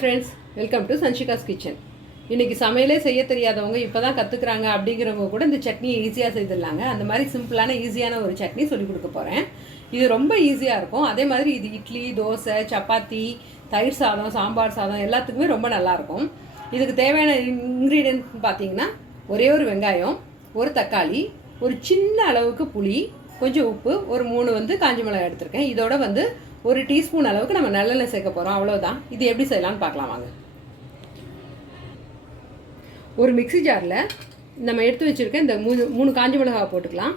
Friends, welcome to Sanshika's kitchen. இன்றைக்கி சமையலே செய்ய தெரியாதவங்க இப்போ தான் கற்றுக்குறாங்க அப்படிங்கிறவங்க கூட இந்த சட்னியை ஈஸியாக செய்திடலாங்க. அந்த மாதிரி சிம்பிளான ஈஸியான ஒரு சட்னி சொல்லிக் கொடுக்க போகிறேன். இது ரொம்ப ஈஸியாக இருக்கும். அதே மாதிரி இது இட்லி, தோசை, சப்பாத்தி, தயிர் சாதம், சாம்பார் சாதம் எல்லாத்துக்குமே ரொம்ப நல்லாயிருக்கும். இதுக்கு தேவையான இன்க்ரீடியன்ட் பார்த்தீங்கன்னா ஒரே ஒரு வெங்காயம், ஒரு தக்காளி, ஒரு சின்ன அளவுக்கு புளி, கொஞ்சம் உப்பு, ஒரு 3 காஞ்ச மிளகாய் எடுத்திருக்கேன். இதோட ஒரு டீஸ்பூன் அளவுக்கு நம்ம நல்லெண்ணெய் சேர்க்க போகிறோம். அவ்வளோதான். இது எப்படி செய்யலாம்னு பார்க்கலாம் வாங்க. ஒரு மிக்ஸி ஜாரில் நம்ம எடுத்து வச்சுருக்க இந்த 3 காஞ்ச மிளகாவை போட்டுக்கலாம்.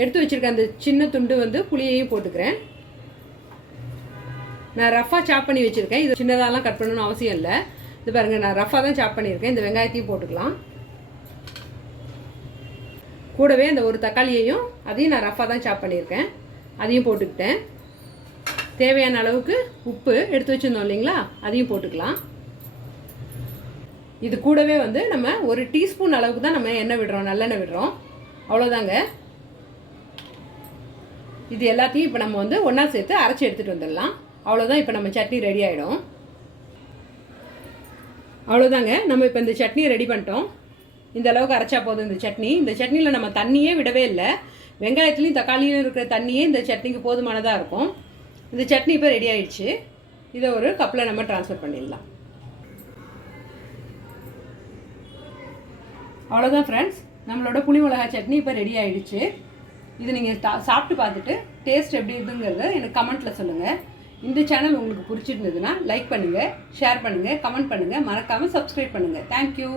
எடுத்து வச்சுருக்க அந்த சின்ன துண்டு புளியையும் போட்டுக்கிறேன். நான் ரஃபாக சாப் பண்ணி வச்சுருக்கேன். இது சின்னதாலாம் கட் பண்ணணும்னு அவசியம் இல்லை. இது பாருங்கள், நான் ரஃபாக தான் சாப் பண்ணியிருக்கேன். இந்த வெங்காயத்தையும் போட்டுக்கலாம். கூடவே அந்த ஒரு தக்காளியையும் அதையும் நான் ரஃபாக தான் சாப் பண்ணியிருக்கேன். அதையும் போட்டுக்கிட்டேன். தேவையான அளவுக்கு உப்பு எடுத்து வச்சுருந்தோம் இல்லைங்களா, அதையும் போட்டுக்கலாம். இது கூடவே நம்ம ஒரு டீஸ்பூன் அளவுக்கு தான் நம்ம எண்ணெய் விடுறோம், நல்லெண்ணெய் விடுறோம். அவ்வளோதாங்க. இது எல்லாத்தையும் இப்போ நம்ம ஒன்றா சேர்த்து அரைச்சி எடுத்துகிட்டு வந்துடலாம். அவ்வளோதான். இப்போ நம்ம சட்னி ரெடி ஆகிடும். அவ்வளோதாங்க. நம்ம இப்போ இந்த சட்னியை ரெடி பண்ணிட்டோம். இந்த அளவுக்கு அரைச்சா போதும் இந்த சட்னி. இந்த சட்னியில் நம்ம தண்ணியே விடவே இல்லை. வெங்காயத்துலேயும் தக்காளியிலும் இருக்கிற தண்ணியே இந்த சட்னிக்கு போதுமானதாக இருக்கும். இந்த சட்னி இப்போ ரெடி ஆகிடுச்சு. இதை ஒரு கப்பில் நம்ம ட்ரான்ஸ்ஃபர் பண்ணிடலாம். அவ்வளோதான் ஃப்ரெண்ட்ஸ், நம்மளோட புளி மிளகாய் சட்னி இப்போ ரெடி ஆகிடுச்சு. இது நீங்கள் சாப்பிட்டு பார்த்துட்டு டேஸ்ட் எப்படி இருக்குங்கிறத எனக்கு கமெண்ட்டில் சொல்லுங்கள். இந்த சேனல் உங்களுக்கு பிடிச்சிருந்ததுன்னா லைக் பண்ணுங்கள், ஷேர் பண்ணுங்கள், கமெண்ட் பண்ணுங்கள், மறக்காமல் சப்ஸ்கிரைப் பண்ணுங்கள். தேங்க்யூ.